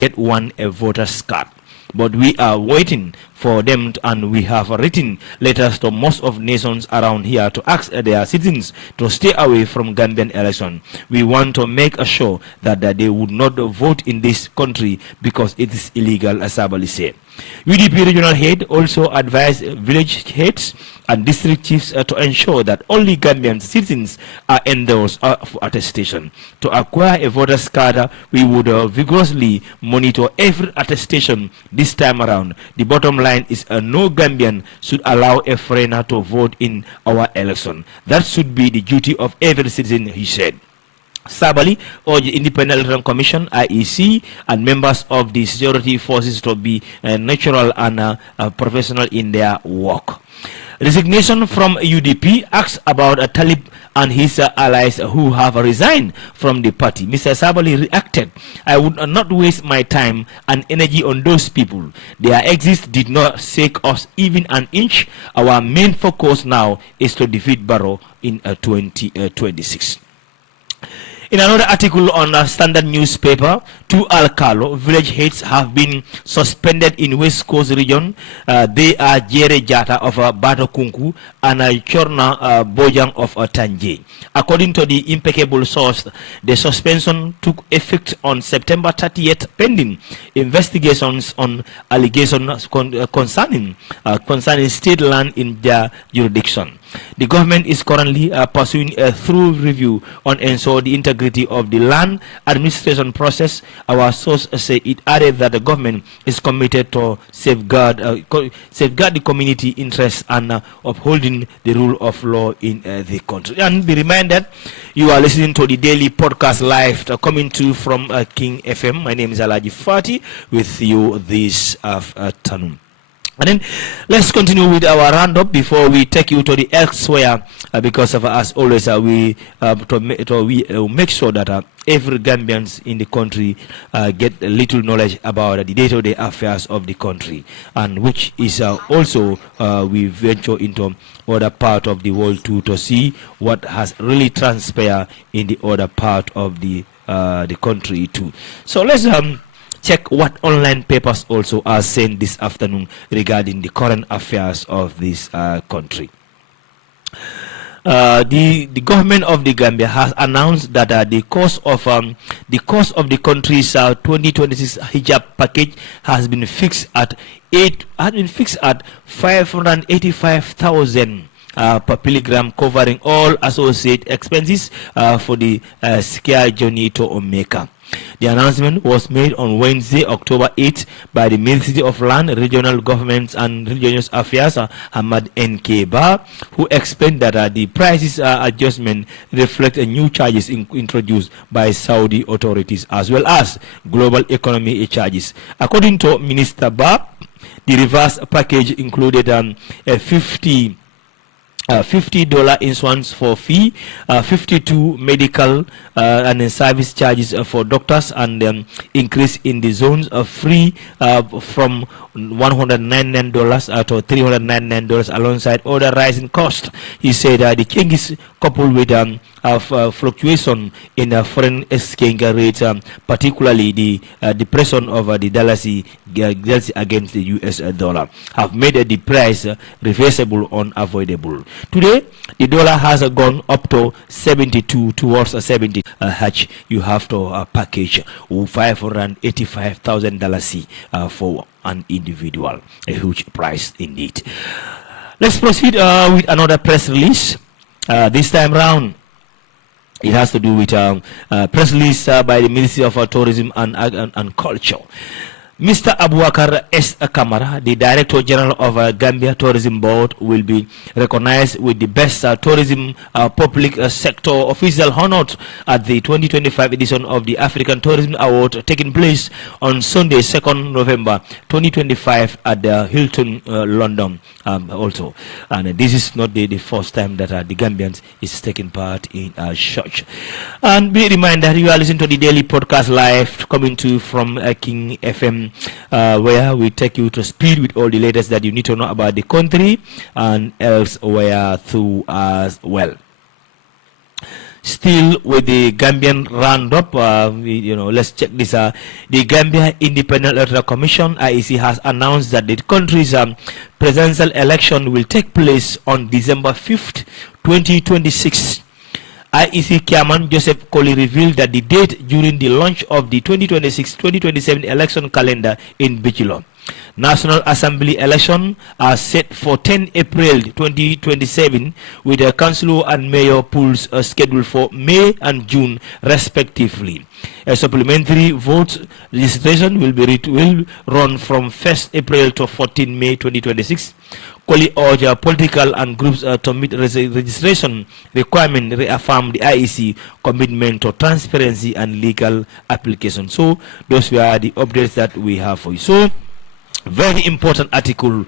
get one a voter's card. But we are waiting for them, and we have written letters to most of nations around here to ask their citizens to stay away from Gambian election. We want to make sure that they would not vote in this country because it is illegal, as Sabali said. UDP regional head also advised village heads and district chiefs to ensure that only Gambian citizens are endorsed for attestation. To acquire a voter's card, we would vigorously monitor every attestation this time around. The bottom line is no Gambian should allow a foreigner to vote in our election. That should be the duty of every citizen, he said. Sabali urged the Independent Electoral Commission (IEC) and members of the security forces to be natural and professional in their work. Resignation from UDP asks about Talib and his allies who have resigned from the party. Mr. Sabali reacted, "I would not waste my time and energy on those people. Their exit did not shake us even an inch. Our main focus now is to defeat Barrow in 2026. In another article on a Standard newspaper, 2 Alcalo village heads have been suspended in West Coast region. They are Jere Jata of Batokunku and Chorna Bojang of Tanje. According to the impeccable source, the suspension took effect on September 30th, pending investigations on allegations concerning state land in their jurisdiction. The government is currently pursuing a thorough review on ensure the integrity of the land administration process. Our source say it added that the government is committed to safeguard the community interests and upholding the rule of law in the country. And be reminded, you are listening to the daily podcast live coming to you from King FM. My name is ALAGIE Fati with you this afternoon. And then let's continue with our roundup before we take you to the elsewhere, because of as always we make sure that every Gambians in the country get a little knowledge about the day-to-day affairs of the country, and which is also we venture into other part of the world too, to see what has really transpired in the other part of the country too. So let's check what online papers also are saying this afternoon regarding the current affairs of this country. The government of the Gambia has announced that the cost of the country's 2026 hijab package has been fixed at 585,000 per pilgrim, covering all associated expenses for the ski journey to Omeka. The announcement was made on Wednesday, October 8, by the Ministry of Land, Regional Governments and Religious Affairs, Ahmad N.K. Ba, who explained that the prices adjustment reflect new charges introduced by Saudi authorities as well as global economy charges. According to Minister Ba, the reverse package included a $50 insurance for fee, 52 medical and service charges for doctors, and increase in the zones of free from $199 to $399 alongside other rising costs. He said the changes coupled with fluctuation in foreign exchange rates, particularly the depression of the dollar against the US dollar, have made the price reversible unavoidable. Today, the dollar has gone up to 72 towards 70. You have to package $585,000 for an individual, a huge price indeed. Let's proceed with another press release. This time round, it has to do with press release by the Ministry of Tourism and Culture. Mr. Abubakar S. Kamara, the Director General of Gambia Tourism Board, will be recognized with the Best Tourism Public Sector Official honored at the 2025 edition of the African Tourism Award, taking place on Sunday, 2nd November 2025 at the Hilton, London also. And this is not the first time that the Gambians is taking part in such. And be reminded, you are listening to the daily podcast live coming to you from King FM, where we take you to speed with all the latest that you need to know about the country and elsewhere too as well. Still with the Gambian roundup, let's check this. The Gambia Independent Electoral Commission (IEC) has announced that the country's presidential election will take place on December 5th, 2026. IEC chairman Joseph Colley revealed that the date during the launch of the 2026-2027 election calendar in Bichilo. National Assembly election are set for 10 April 2027 with the council and mayor polls scheduled for May and June respectively. A supplementary vote registration will run from 1st April to 14 May 2026. Colley urged political and groups to meet registration requirement, reaffirm the IEC commitment to transparency and legal application. So those were the updates that we have for you. So very important article.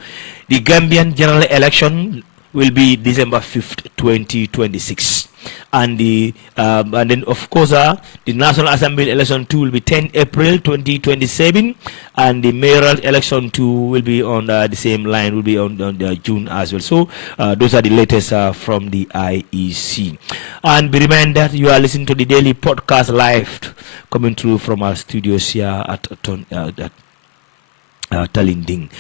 The Gambian general election will be December 5th, 2026. And then of course the National Assembly election 2 will be 10 April 2027, and the mayoral election 2 will be on the same line, will be on June as well. So those are the latest from the IEC. And be reminded that you are listening to the daily podcast live coming through from our studios here at Talinding.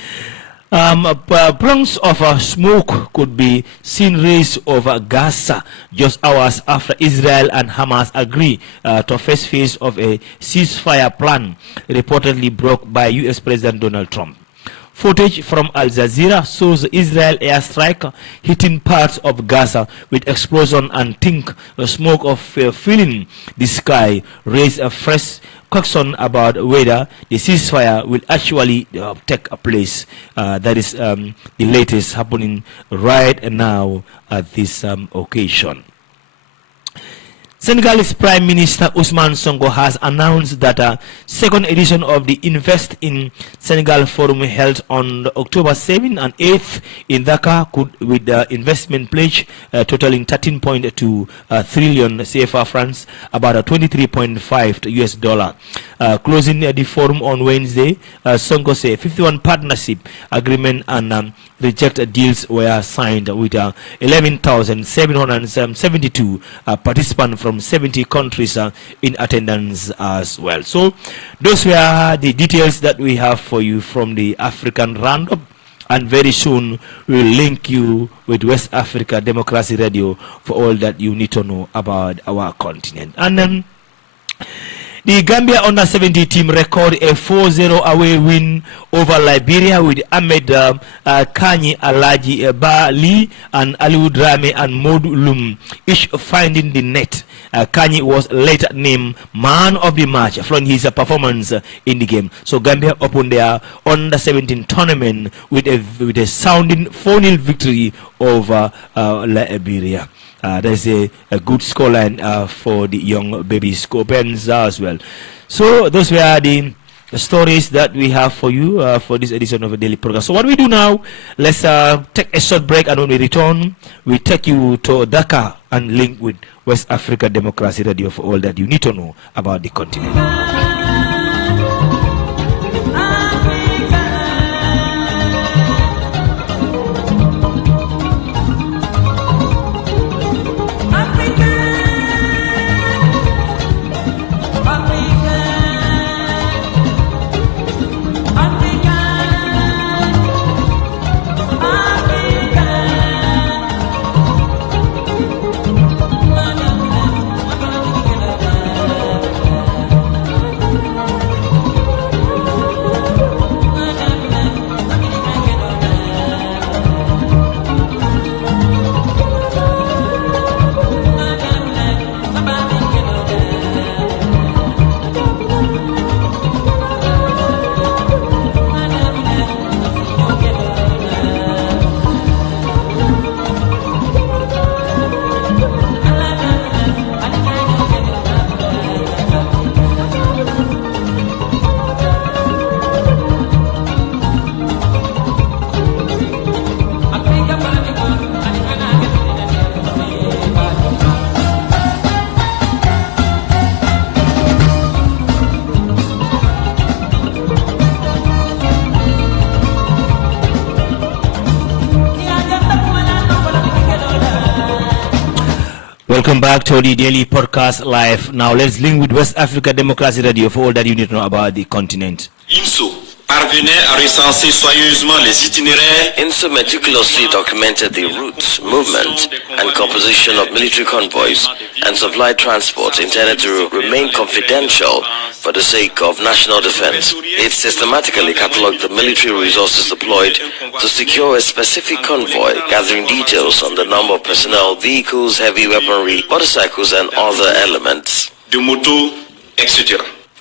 Plumes of smoke could be seen raised over Gaza just hours after Israel and Hamas agree to first phase of a ceasefire plan reportedly broke by U.S. President Donald Trump. Footage from Al Jazeera shows Israel airstrike hitting parts of Gaza with explosion and think smoke of filling the sky raised a fresh question about whether the ceasefire will actually take place. That is the latest happening right now at this occasion. Senegalese Prime Minister Ousmane Sonko has announced that a second edition of the Invest in Senegal Forum held on October 7 and 8 in Dakar could, with the investment pledge totaling 13.2 trillion CFA francs, about a 23.5 US dollar. Closing the forum on Wednesday, Sonko said 51 partnership agreement and rejected deals were signed with 11,772 participants from 70 countries in attendance as well. So those were the details that we have for you from the African Roundup, and very soon we'll link you with West Africa Democracy Radio for all that you need to know about our continent. And then the Gambia Under-17 team record a 4-0 away win over Liberia with Ahmed Kanyi, ALAGIE Ba and Aliou Drame and Modou Lum each finding the net. Kanyi was later named man of the match following his performance in the game. So Gambia opened their Under-17 tournament with a sounding 4-0 victory over Liberia. There's a good scoreline for the young baby Scorpions as well. So those were the stories that we have for you for this edition of the daily program. So what we do now, let's take a short break, and when we return, we take you to Dakar and link with West Africa Democracy Radio for all that you need to know about the continent. Welcome back to the daily podcast live. Now let's link with West Africa Democracy Radio for all that you need to know about the continent. IMSO parvenait à recenser soigneusement les itinéraires. IMSO meticulously documented the routes, movement, and composition of military convoys and supply transport intended to remain confidential for the sake of national defense. It systematically catalogued the military resources deployed to secure a specific convoy, gathering details on the number of personnel, vehicles, heavy weaponry, motorcycles, and other elements. De motos, etc.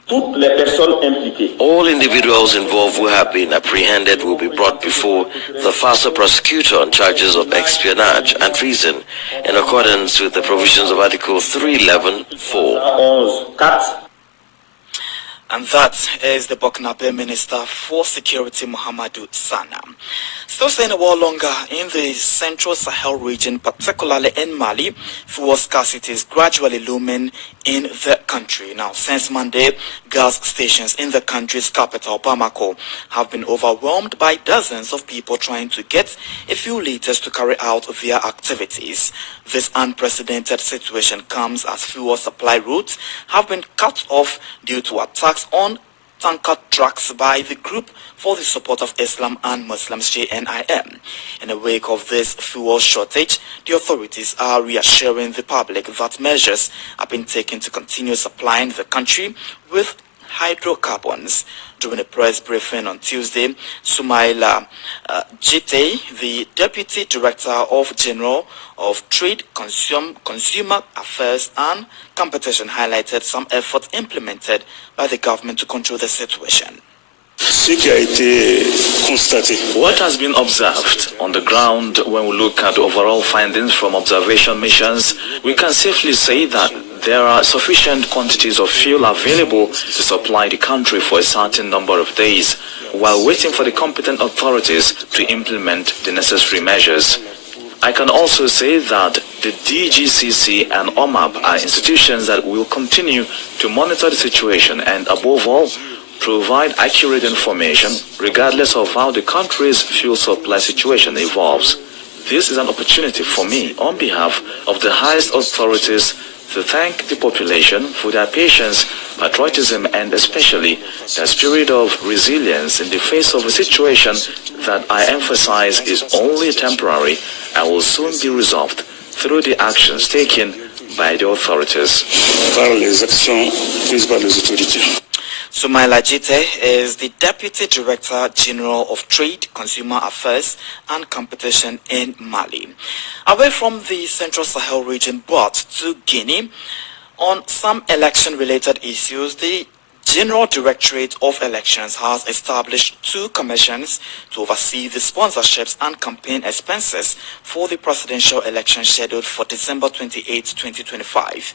All individuals involved who have been apprehended will be brought before the FASA prosecutor on charges of espionage and treason in accordance with the provisions of Article 311(4). And that is the Burkinabe Minister for Security, Muhammadu Sana. Still staying a while longer in the Central Sahel region, particularly in Mali, fuel scarcity is gradually looming in the country. Now, since Monday, gas stations in the country's capital, Bamako, have been overwhelmed by dozens of people trying to get a few liters to carry out their activities. This unprecedented situation comes as fuel supply routes have been cut off due to attacks on tanker trucks by the Group for the Support of Islam and Muslims, JNIM. In the wake of this fuel shortage, the authorities are reassuring the public that measures have been taken to continue supplying the country with hydrocarbons. During a press briefing on Tuesday, Sumaila Jite, the Deputy Director General of Trade, Consumer Affairs and Competition, highlighted some efforts implemented by the government to control the situation. What has been observed on the ground when we look at the overall findings from observation missions, we can safely say that there are sufficient quantities of fuel available to supply the country for a certain number of days, while waiting for the competent authorities to implement the necessary measures. I can also say that the DGCC and OMAP are institutions that will continue to monitor the situation and, above all, provide accurate information regardless of how the country's fuel supply situation evolves. This is an opportunity for me, on behalf of the highest authorities, to thank the population for their patience, patriotism, and especially their spirit of resilience in the face of a situation that I emphasize is only temporary and will soon be resolved through the actions taken by the authorities. Sumaila Jite is the Deputy Director General of Trade, Consumer Affairs and Competition in Mali. Away from the Central Sahel region, but to Guinea, on some election-related issues, the General Directorate of Elections has established 2 commissions to oversee the sponsorships and campaign expenses for the presidential election scheduled for December 28, 2025.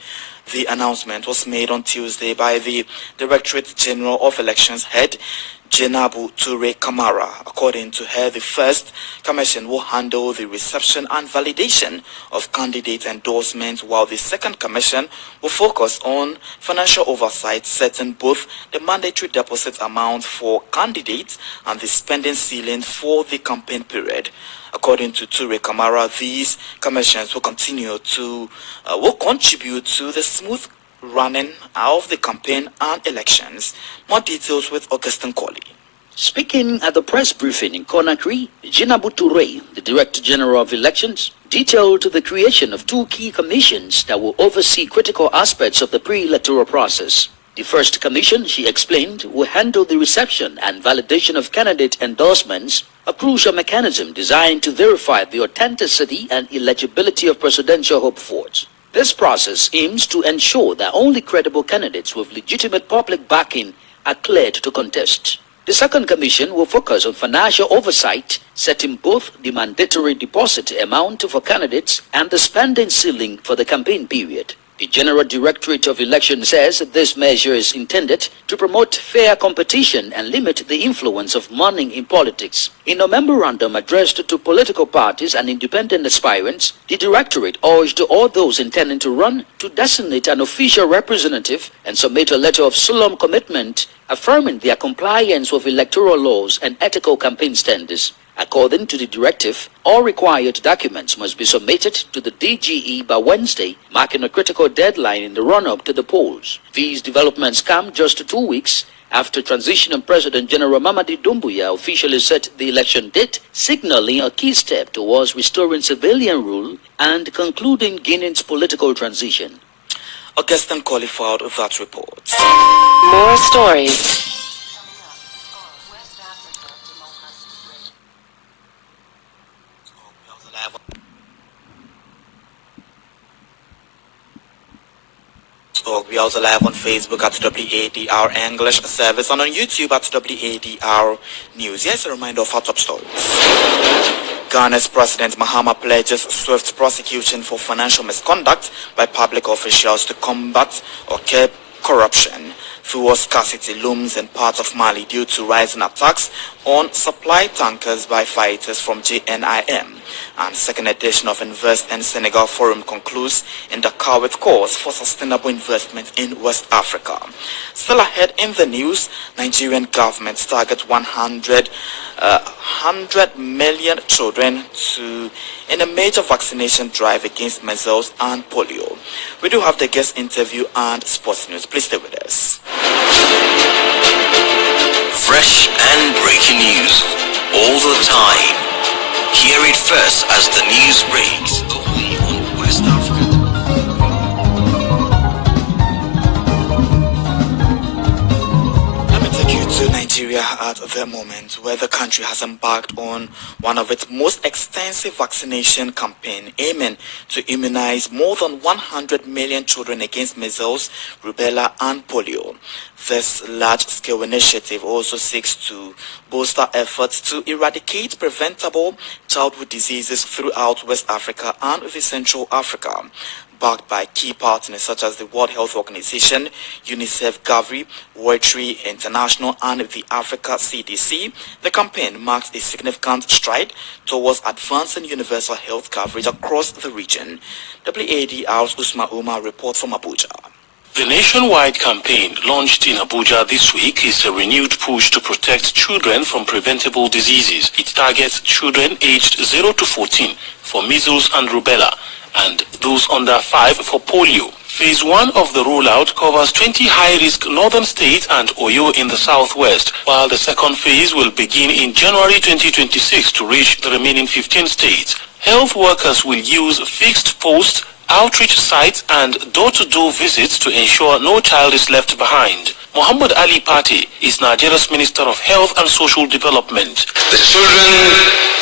The announcement was made on Tuesday by the Directorate General of Elections head, Jenabu Toure Kamara. According to her, the first commission will handle the reception and validation of candidate endorsements, while the second commission will focus on financial oversight, setting both the mandatory deposit amount for candidates and the spending ceiling for the campaign period. According to Toure Kamara, these commissions will contribute to the smooth running of the campaign and elections. More details with Augustine Colley. Speaking at the press briefing in Conakry, Jenabu Toure, the Director General of Elections, detailed the creation of 2 key commissions that will oversee critical aspects of the pre-electoral process. The first commission, she explained, will handle the reception and validation of candidate endorsements, a crucial mechanism designed to verify the authenticity and eligibility of presidential hopefuls. This process aims to ensure that only credible candidates with legitimate public backing are cleared to contest. The second commission will focus on financial oversight, setting both the mandatory deposit amount for candidates and the spending ceiling for the campaign period. The General Directorate of Elections says this measure is intended to promote fair competition and limit the influence of money in politics. In a memorandum addressed to political parties and independent aspirants, the Directorate urged all those intending to run to designate an official representative and submit a letter of solemn commitment affirming their compliance with electoral laws and ethical campaign standards. According to the directive, all required documents must be submitted to the DGE by Wednesday, marking a critical deadline in the run-up to the polls. These developments come just 2 weeks after transitional President General Mamadi Doumbouya officially set the election date, signaling a key step towards restoring civilian rule and concluding Guinea's political transition. Augustine qualified that report. More stories. We also live on Facebook at WADR English Service and on YouTube at WADR News. Here's a reminder of our top stories. Ghana's President Mahama pledges swift prosecution for financial misconduct by public officials to combat or curb corruption. Fuel scarcity looms in parts of Mali due to rising attacks on supply tankers by fighters from JNIM. And second edition of Invest in Senegal Forum concludes in Dakar with calls for sustainable investment in West Africa. Still ahead in the news, Nigerian government target 100 million children in a major vaccination drive against measles and polio. We do have the guest interview and sports news. Please stay with us. Fresh and breaking news all the time. Hear it first as the news breaks, only on West Africa. Let me take you to Nigeria at the moment, where the country has embarked on one of its most extensive vaccination campaign, aiming to immunize more than 100 million children against measles, rubella and polio. This large-scale initiative also seeks to bolster efforts to eradicate preventable childhood diseases throughout West Africa and the Central Africa. Backed by key partners such as the World Health Organization, UNICEF, Gavi, World Trade International and the Africa CDC, the campaign marks a significant stride towards advancing universal health coverage across the region. WADR's Usman Umar report from Abuja. The nationwide campaign launched in Abuja this week is a renewed push to protect children from preventable diseases. It targets children aged 0 to 14 for measles and rubella and those under 5 for polio. Phase 1 of the rollout covers 20 high-risk northern states and Oyo in the southwest, while the second phase will begin in January 2026 to reach the remaining 15 states. Health workers will use fixed posts, outreach sites and door-to-door visits to ensure no child is left behind. Muhammad Ali Pate is Nigeria's Minister of Health and Social Development. The children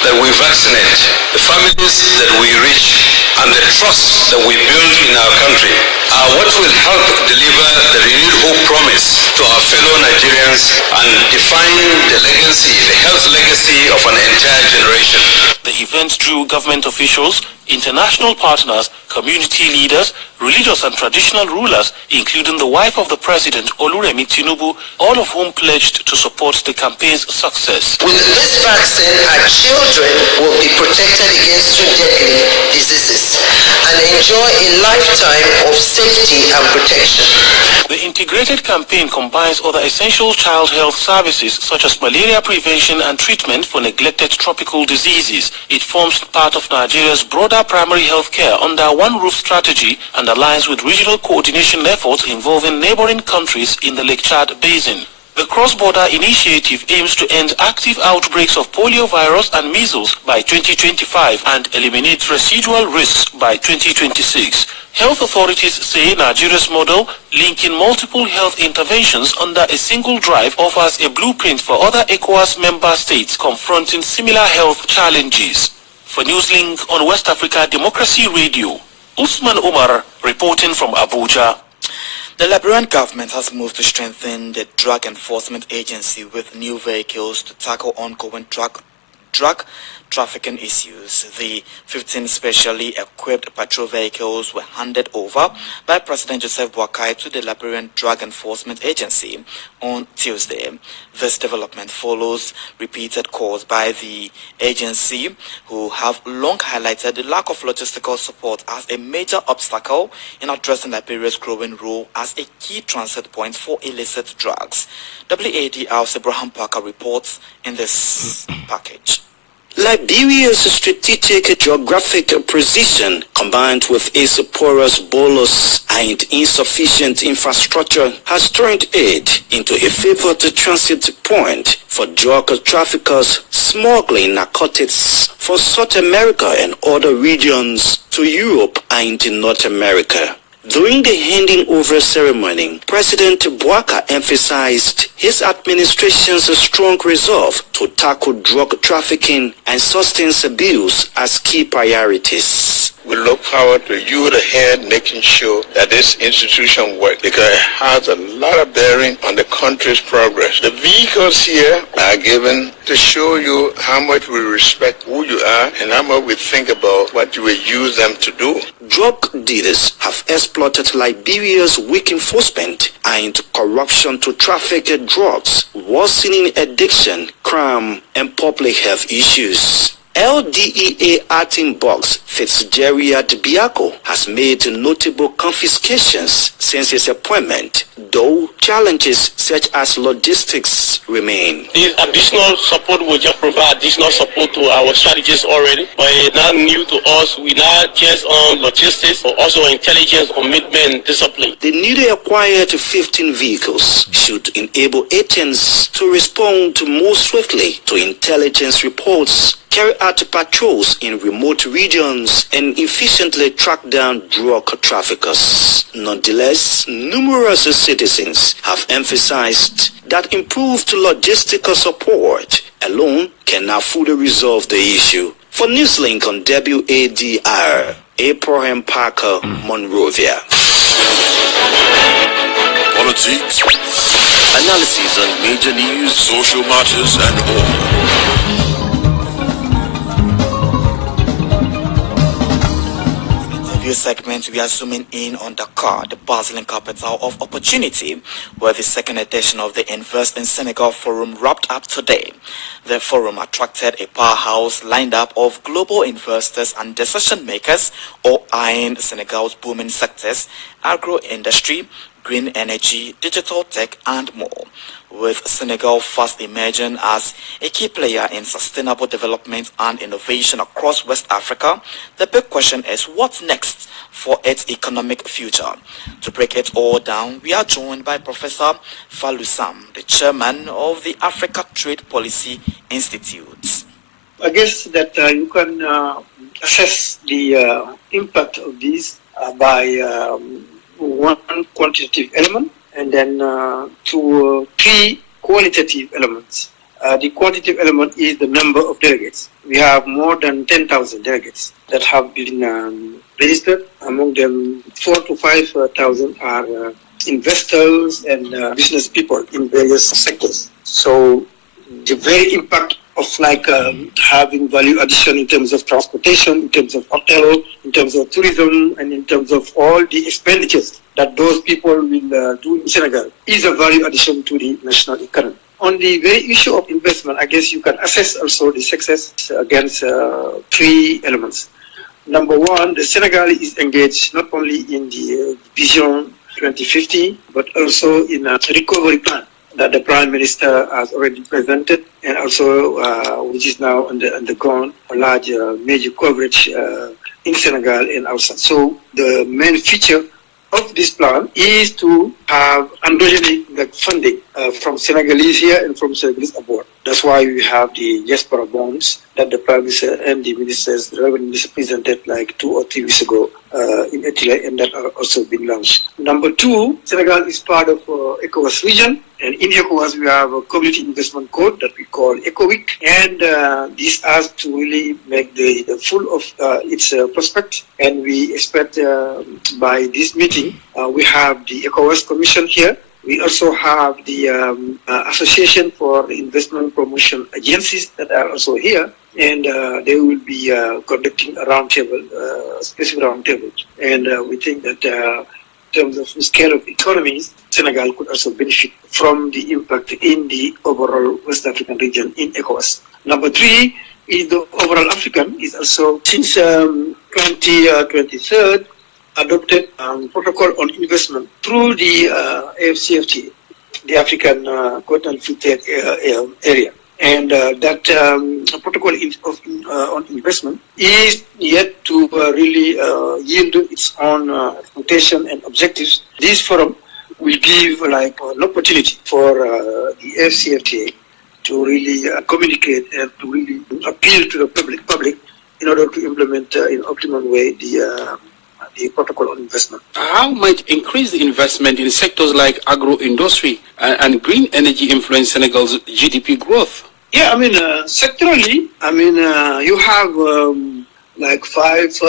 that we vaccinate, the families that we reach, and the trust that we build in our country are what will help deliver the renewed hope promise to our fellow Nigerians and define the legacy, the health legacy of an entire generation. The event drew government officials, international partners, community leaders, religious and traditional rulers, including the wife of the president, Oluremi Tinubu, all of whom pledged to support the campaign's success. With this vaccine, our children will be protected against 2 deadly diseases and enjoy a lifetime of safety and protection. The integrated campaign combines other essential child health services such as malaria prevention and treatment for neglected tropical diseases. It forms part of Nigeria's broader primary health care under one roof strategy and aligns with regional coordination efforts involving neighboring countries in the Lake Chad Basin. The cross-border initiative aims to end active outbreaks of poliovirus and measles by 2025 and eliminate residual risks by 2026. Health authorities say Nigeria's model, linking multiple health interventions under a single drive, offers a blueprint for other ECOWAS member states confronting similar health challenges. For Newslink on West Africa Democracy Radio, Usman Umar reporting from Abuja. The Liberian government has moved to strengthen the drug enforcement agency with new vehicles to tackle ongoing drug drug trafficking issues. The 15 specially equipped patrol vehicles were handed over by President Joseph Boakai to the Liberian Drug Enforcement Agency on Tuesday. This development follows repeated calls by the agency, who have long highlighted the lack of logistical support as a major obstacle in addressing Liberia's growing role as a key transit point for illicit drugs. WADR's Abraham Parker reports in this package. Liberia's strategic geographic position, combined with its porous bolus and insufficient infrastructure, has turned it into a favored transit point for drug traffickers smuggling narcotics from South America and other regions to Europe and North America. During the handing over ceremony, President Boakai emphasized his administration's strong resolve to tackle drug trafficking and substance abuse as key priorities. We look forward to you ahead making sure that this institution works, because it has a lot of bearing on the country's progress. The vehicles here are given to show you how much we respect who you are and how much we think about what you will use them to do. Drug dealers have exploited Liberia's weak enforcement and corruption to traffic drugs, worsening addiction, crime, and public health issues. LDEA acting boss Fitzgerald Biako has made notable confiscations since his appointment, though challenges such as logistics remain. This additional support will just provide additional support to our strategists already, but it's not new to us. We not just on logistics, but also intelligence, commitment, and discipline. The newly acquired 15 vehicles should enable agents to respond more swiftly to intelligence reports, carry out patrols in remote regions, and efficiently track down drug traffickers. Nonetheless, numerous citizens have emphasized that improved logistical support alone cannot fully resolve the issue. For Newslink on WADR, Abraham Parker, Monrovia. Politics, Analysis on major news, social matters, and more. Segment, we are zooming in on Dakar, the bustling capital of opportunity, where the second edition of the Invest in Senegal Forum wrapped up today. The forum attracted a powerhouse lineup of global investors and decision makers, all eyeing Senegal's booming sectors, agro-industry, green energy, digital tech, and more. With Senegal fast emerging as a key player in sustainable development and innovation across West Africa, the big question is what's next for its economic future. To break it all down, we are joined by Professor Fallou Sam, the chairman of the Africa Trade Policy Institute. I guess that you can assess the impact of this by one quantitative element, and then three qualitative elements. The quantitative element is the number of delegates. We have more than 10,000 delegates that have been registered. Among them, 4,000 to 5,000 are investors and business people in various sectors. So the very impact of having value addition in terms of transportation, in terms of hotel, in terms of tourism, and in terms of all the expenditures that those people will do in Senegal is a value addition to the national economy. On the very issue of investment, I guess you can assess also the success against three elements. Number one, the Senegal is engaged not only in the Vision 2050, but also in a recovery plan that the Prime Minister has already presented, and also which is now undergone a large major coverage in Senegal and outside. So the main feature of this plan is to have endogenic funding from Senegalese here and from Senegalese abroad. That's why we have the diaspora bonds that the Prime Minister and the ministers, the Revenue Minister presented 2 or 3 weeks ago in Italy, and that are also been launched. Number two, Senegal is part of ECOWAS region, and in ECOWAS we have a community investment code that we call ECOWIC, and this has to really make the full of its prospect, and we expect by this meeting we have the ECOWAS Commission here, We also have the Association for Investment Promotion Agencies that are also here, and they will be conducting a roundtable, specific roundtable. And we think that in terms of the scale of economies, Senegal could also benefit from the impact in the overall West African region in ECOWAS. Number 3 is the overall African is also since 2023 adopted protocol on investment through the AFCFTA, the African Continental Free Trade Area. And that protocol on investment is yet to really yield its own expectation and objectives. This forum will give like an opportunity for the AFCFTA to really communicate and to really appeal to the public in order to implement in an optimum way the protocol on investment. How might increase the investment in sectors like agro-industry and green energy influence Senegal's GDP growth? Yeah, I mean, sectorally, I mean, you have like 5,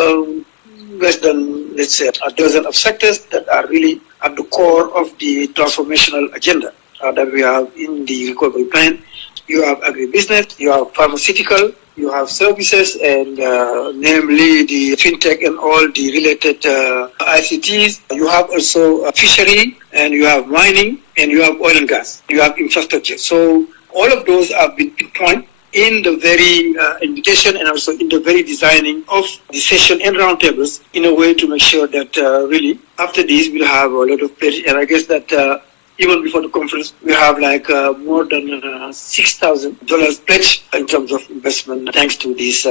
less than, let's say, a dozen of sectors that are really at the core of the transformational agenda that we have in the recovery plan. You have agribusiness, you have pharmaceutical, you have services, and namely the fintech and all the related ICTs. You have also fishery, and you have mining, and you have oil and gas. You have infrastructure. So all of those have been pinpointed in the very invitation and also in the very designing of the session and roundtables in a way to make sure that really after this we'll have a lot of pledge. And I guess that even before the conference, we have like more than $6,000 pledge in terms of investment thanks to this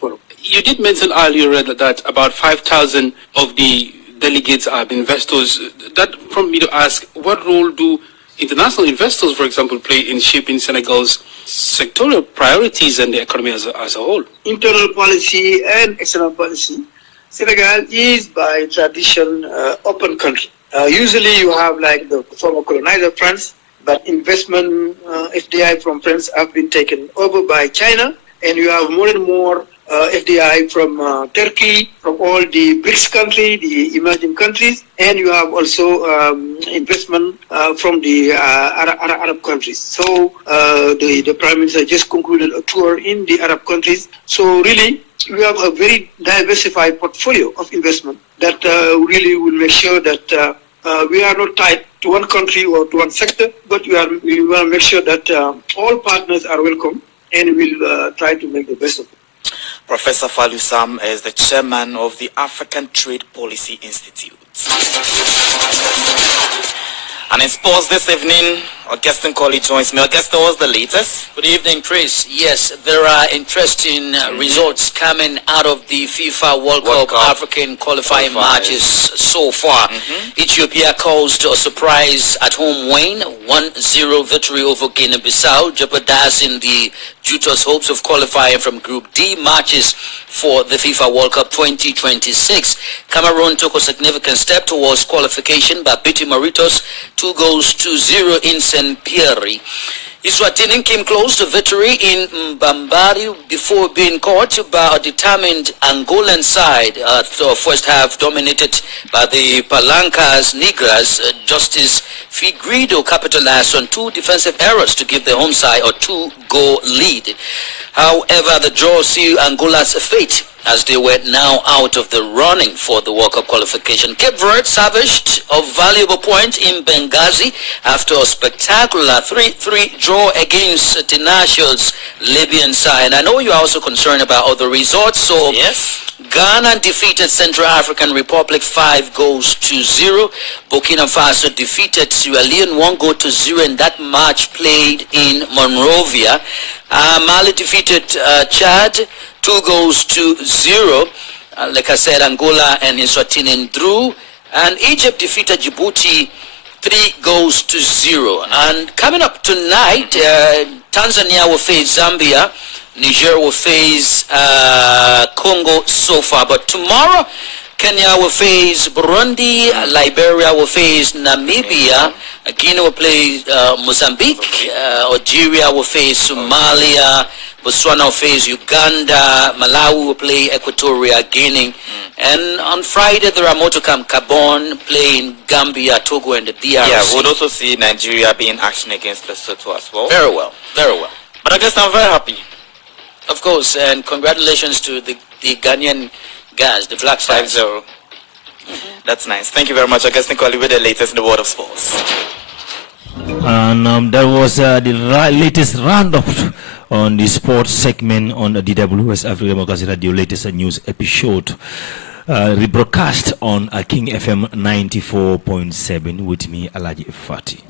forum. You did mention earlier that about 5,000 of the delegates are investors. That prompted me to ask, what role do international investors, for example, play in shaping Senegal's sectoral priorities and the economy as a whole? Internal policy and external policy. Senegal is by tradition open country. Usually you have like the former colonizer France, but investment FDI from France have been taken over by China, and you have more and more FDI from Turkey, from all the BRICS countries, the emerging countries, and you have also investment from the Arab countries. So the Prime Minister just concluded a tour in the Arab countries. So really, we have a very diversified portfolio of investment that really will make sure that we are not tied to one country or to one sector, but we want to make sure that all partners are welcome, and we'll try to make the best of it. Professor Fallou Sam is the chairman of the African Trade Policy Institute. And in sports this evening, Augustine Colley joins me. Augustine, what's the latest? Good evening, Chris. Yes, there are interesting results coming out of the FIFA World Cup African qualifying matches so far. Ethiopia caused a surprise at home win, 1-0 victory over Guinea-Bissau, jeopardizing the Jutos' hopes of qualifying from Group D matches for the FIFA World Cup 2026. Cameroon took a significant step towards qualification by beating Mauritius 2-0 in St. Pierre. Eswatini came close to victory in Mbambari before being caught by a determined Angolan side. The first half dominated by the Palancas Negras. Justice Figueiredo capitalized on 2 defensive errors to give the home side a 2-goal lead. However, the draw sealed Angola's fate as they were now out of the running for the World Cup qualification. Cape Verde salvaged a valuable point in Benghazi after a spectacular 3-3 draw against tenacious Libyan side. And I know you're also concerned about other results, so yes. Ghana defeated Central African Republic 5-0. Burkina Faso defeated Sierra Leone 1-0 in that match played in Monrovia. Mali defeated Chad 2-0. Like I said, Angola and Eswatini drew, and Egypt defeated Djibouti 3-0. And coming up tonight, Tanzania will face Zambia, Niger will face Congo so far. But tomorrow, Kenya will face Burundi, Liberia will face Namibia, Guinea will play Mozambique, Algeria will face Somalia, Botswana will face Uganda, Malawi will play Equatorial Guinea, and on Friday the Ramoto Gabon playing Gambia, Togo, and the DRC. Yeah, we'll also see Nigeria be in action against Lesotho as well. Very well, very well. But I guess I'm very happy. Of course, and congratulations to the Ghanaian guys, the Black Stars. 5-0. That's nice. Thank you very much. I guess Nicole with the latest in the world of sports. And that was the latest roundup on the sports segment on the DWS Africa Democracy Radio, latest news episode. Rebroadcast on King FM 94.7 with me, ALAGIE Fati.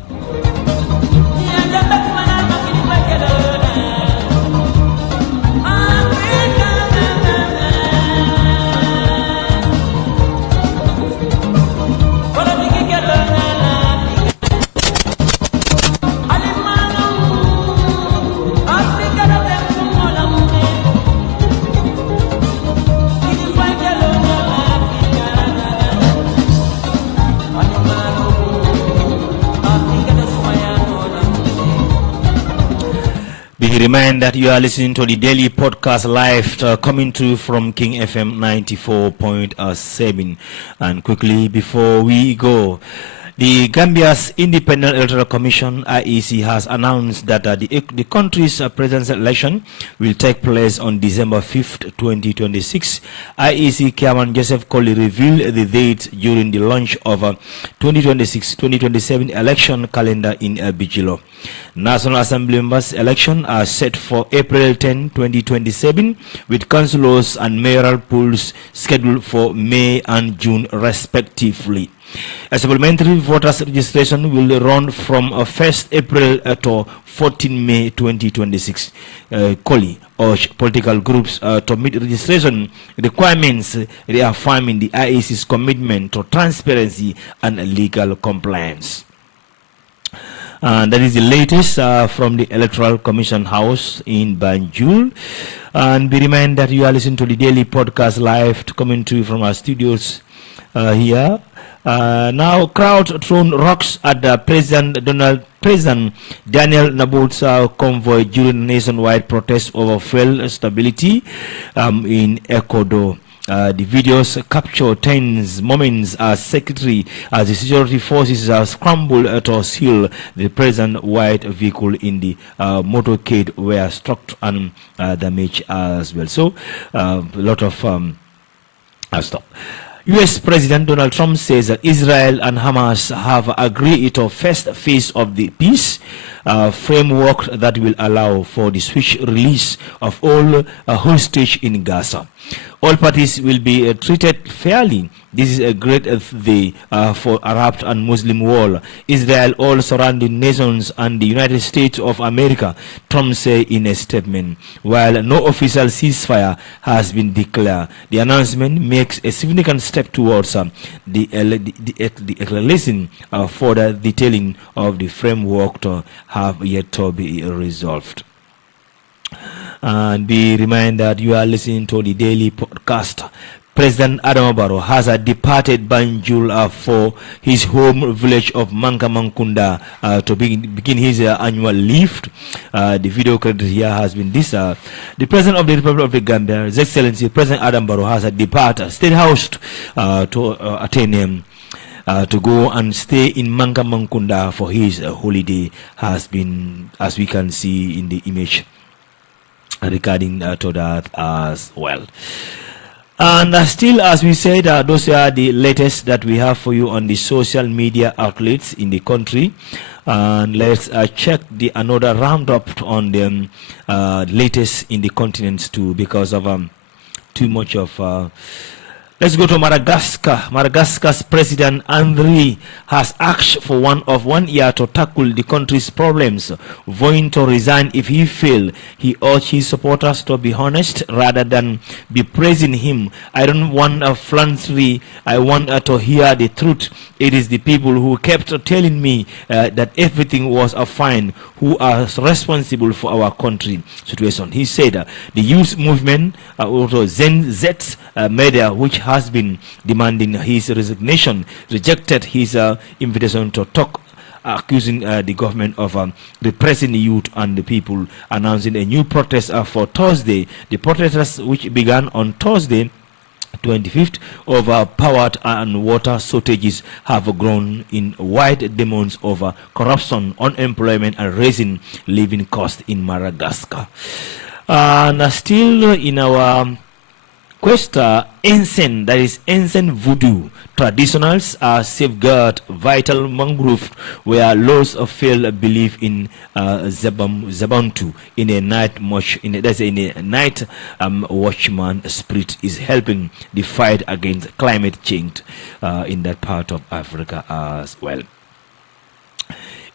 Remind that you are listening to the daily podcast live coming to you from King FM 94.7. And quickly before we go, the Gambia's Independent Electoral Commission (IEC) has announced that the country's presidential election will take place on December 5th, 2026. IEC Chairman Joseph Colley revealed the date during the launch of 2026-2027 election calendar in Bijilo. National Assembly members' elections are set for April 10, 2027, with councillors and mayoral polls scheduled for May and June respectively. A supplementary voters registration will run from 1st April to 14 May 2026. Colley urged political groups to meet registration requirements, reaffirming the IEC's commitment to transparency and legal compliance. That is the latest from the Electoral Commission House in Banjul. And be reminded that you are listening to the daily podcast live coming to you from our studios here. Now, crowd thrown rocks at President Daniel Nabut's convoy during nationwide protest over fuel stability in Ecuador. The videos capture tense moments as the security forces scrambled to seal the president's white vehicle in the motorcade were struck and damaged as well. So, a lot of stop. U.S. President Donald Trump says that Israel and Hamas have agreed to first phase of the peace framework that will allow for the swift release of all hostages in Gaza. All parties will be treated fairly. This is a great day for Arab and Muslim world. Israel, all surrounding nations, and the United States of America, Trump said in a statement. While no official ceasefire has been declared, the announcement makes a significant step towards the releasing further detailing of the framework to have yet to be resolved. And be reminded that you are listening to the daily podcast. President Adama Barrow has departed Banjul for his home village of Mankamankunda to begin his annual leave. The video credit here has been this. The President of the Republic of the Gambia, His Excellency President Adama Barrow, has departed State House to attend him. To go and stay in Mankamankunda for his holiday has been, as we can see in the image, regarding to that as well. And still, as we said, those are the latest that we have for you on the social media outlets in the country. And let's check another roundup on the latest in the continents too, because of too much of let's go to Madagascar. Madagascar's President Andry has asked for 1 year to tackle the country's problems, vowing to resign if he fails. He urged his supporters to be honest rather than be praising him. I don't want a flattery. I want to hear the truth. It is the people who kept telling me that everything was fine who are responsible for our country situation. He said the youth movement, also Zen Z media, which has been demanding his resignation, rejected his invitation to talk, accusing the government of repressing the youth and the people, announcing a new protest for Thursday. The protests, which began on Thursday 25th, over power and water shortages, have grown in wide demands over corruption, unemployment, and raising living costs in Madagascar. And still in our quest, ancient, that is ancient voodoo traditionals are safeguard vital mangrove where laws of fail belief in Zabantu in a night watch. In a night watchman spirit is helping the fight against climate change in that part of Africa as well.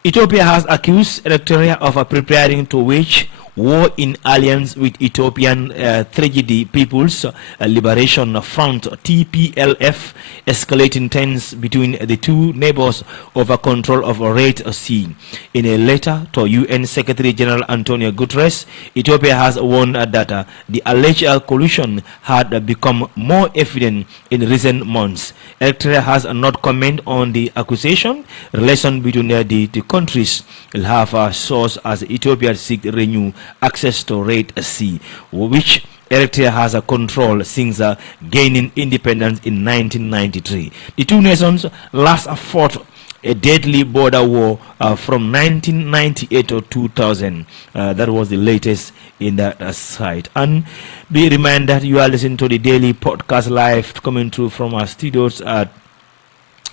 Ethiopia has accused Eritrea of preparing to wage war in alliance with Ethiopian Tragedy People's Liberation Front (TPLF), escalating tensions between the two neighbors over control of Red Sea. In a letter to UN Secretary General Antonio Guterres, Ethiopia has warned that the alleged collusion had become more evident in recent months. Eritrea has not commented on the accusation. Relations between the countries will have a source as Ethiopia seeks renew access to Red Sea, which Eritrea has a control since gaining independence in 1993. The two nations last fought a deadly border war from 1998 to 2000. That was the latest in that site. And be reminded that you are listening to the daily podcast live coming through from our studios at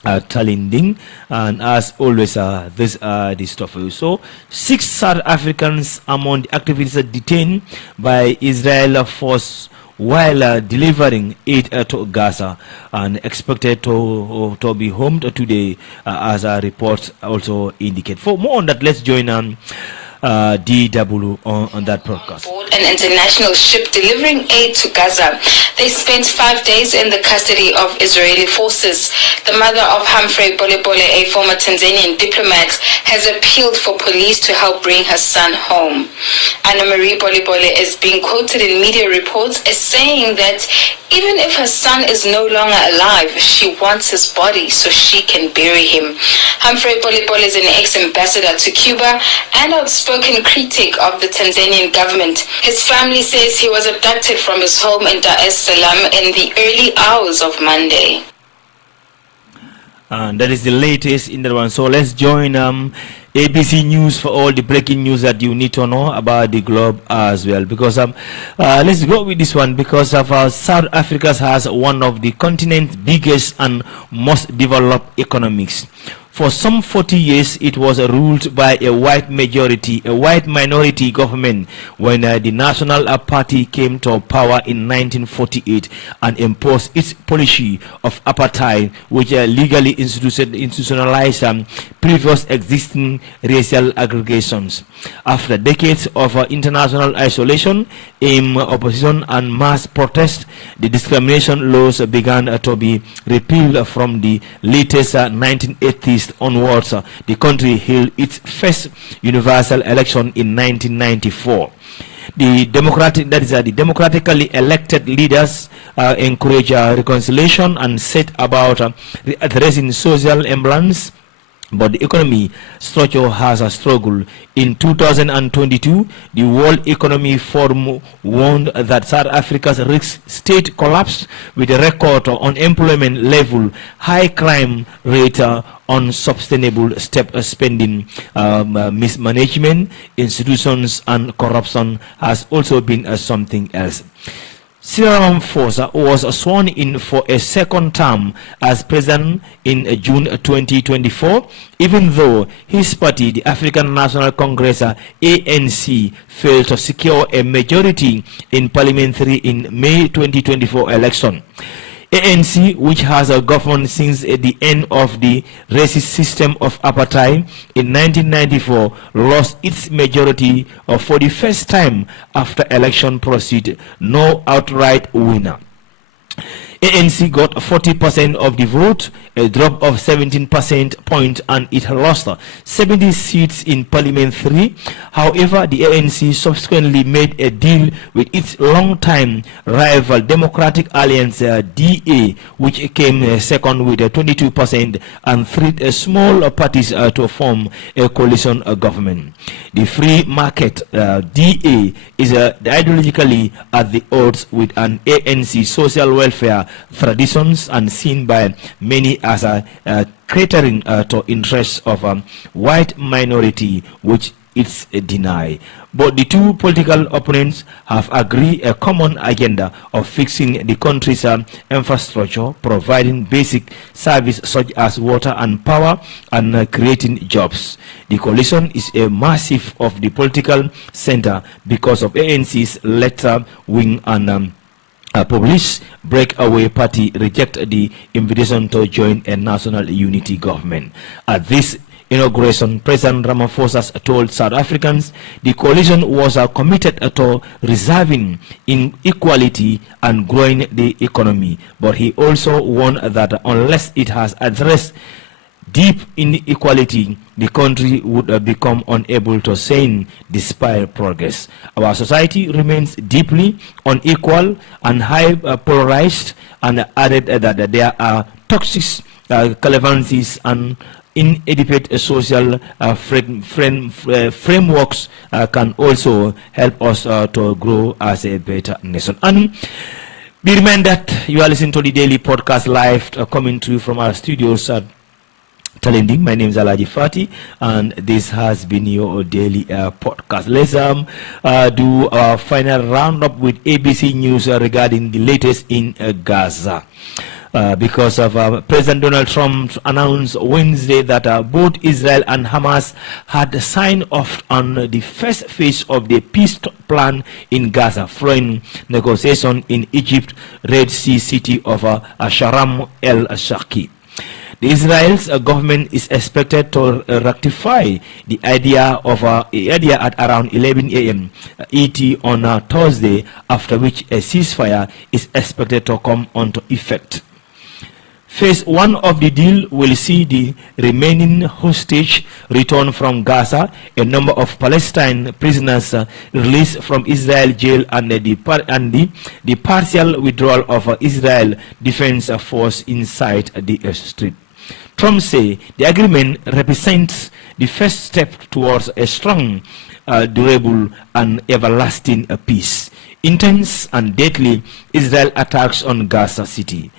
Talinding, and as always, this the stuff for you. So, 6 South Africans among the activists detained by Israel force while delivering aid to Gaza, and expected to be home today, as our reports also indicate. For more on that, let's join DW on that broadcast. An international ship delivering aid to Gaza. They spent 5 days in the custody of Israeli forces. The mother of Humphrey Bolebole, a former Tanzanian diplomat, has appealed for police to help bring her son home. Anna Marie Bolebole is being quoted in media reports as saying that even if her son is no longer alive, she wants his body so she can bury him. Humphrey Bolebole is an ex-ambassador to Cuba and outspoken critic of the Tanzanian government. His family says he was abducted from his home in Dar es Salaam in the early hours of Monday. And that is the latest in that one. So let's join ABC News for all the breaking news that you need to know about the globe as well. Because let's go with this one, because of South Africa has one of the continent's biggest and most developed economies. For some 40 years, it was ruled by a white minority government when the National Party came to power in 1948 and imposed its policy of apartheid, which legally institutionalized previous existing racial aggregations. After decades of international isolation, opposition and mass protest, the discrimination laws began to be repealed from the latest 1980s onwards. The country held its first universal election in 1994. The democratically elected leaders encourage reconciliation and set about addressing social imbalance, but the economy structure has a struggle. In 2022, the World Economic Forum warned that South Africa's risk state collapsed with a record unemployment level, high crime rate, unsustainable spending, mismanagement, institutions, and corruption has also been something else. Cyril Ramaphosa was sworn in for a second term as president in June 2024, even though his party, the African National Congress, ANC, failed to secure a majority in parliamentary in May 2024 election. ANC, which has governed since the end of the racist system of apartheid in 1994, lost its majority for the first time after election proceeded. No outright winner. ANC got 40% of the vote, a drop of 17% point, and it lost 70 seats in Parliament 3. However, the ANC subsequently made a deal with its long-time rival Democratic Alliance DA, which came second with 22%, and three small parties to form a coalition government. The Free Market DA is ideologically at the odds with an ANC social welfare traditions and seen by many as catering to interests of white minority, which it's denied. But the two political opponents have agreed a common agenda of fixing the country's infrastructure, providing basic service such as water and power, and creating jobs. The coalition is a massive of the political center because of ANC's latter wing and Publish breakaway party reject the invitation to join a national unity government. At this inauguration, President Ramaphosa told South Africans the coalition was committed to reserving inequality and growing the economy, but he also warned that unless it has addressed deep inequality, the country would become unable to sustain despite progress. Our society remains deeply unequal and high polarized, and added that there are toxic clevarances and inadequate social frameworks can also help us to grow as a better nation. And be reminded that you are listening to the daily podcast live coming to you from our studios at Talending. My name is ALAGIE Fati, and this has been your daily podcast. Let's do our final roundup with ABC News regarding the latest in Gaza. Because of President Donald Trump announced Wednesday that both Israel and Hamas had signed off on the first phase of the peace plan in Gaza, following negotiation in Egypt's Red Sea city of Sharm el-Sheikh. The Israel's government is expected to rectify the idea at around 11 a.m. ET on Thursday, after which a ceasefire is expected to come into effect. Phase 1 of the deal will see the remaining hostage returned from Gaza, a number of Palestine prisoners released from Israel jail, and the partial withdrawal of Israel Defense Force inside the Strip. Trump said the agreement represents the first step towards a strong, durable, and everlasting peace. Intense and deadly Israel attacks on Gaza City,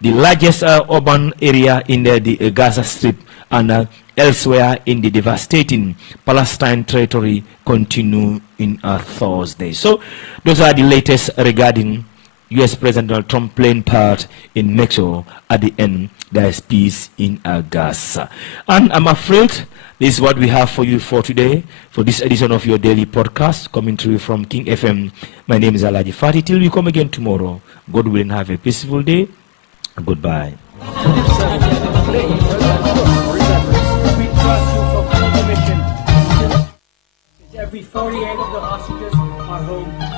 the largest urban area in the Gaza Strip, and elsewhere in the devastating Palestine territory, continue in Thursday. So those are the latest regarding U.S. President Donald Trump playing part in Mexico. At the end, there is peace in Gaza. And I'm afraid this is what we have for you for today, for this edition of your daily podcast, coming to you from King FM. My name is ALAGIE Fati. Till we come again tomorrow, God willing, have a peaceful day. Goodbye. Every 48 of the hostages are home.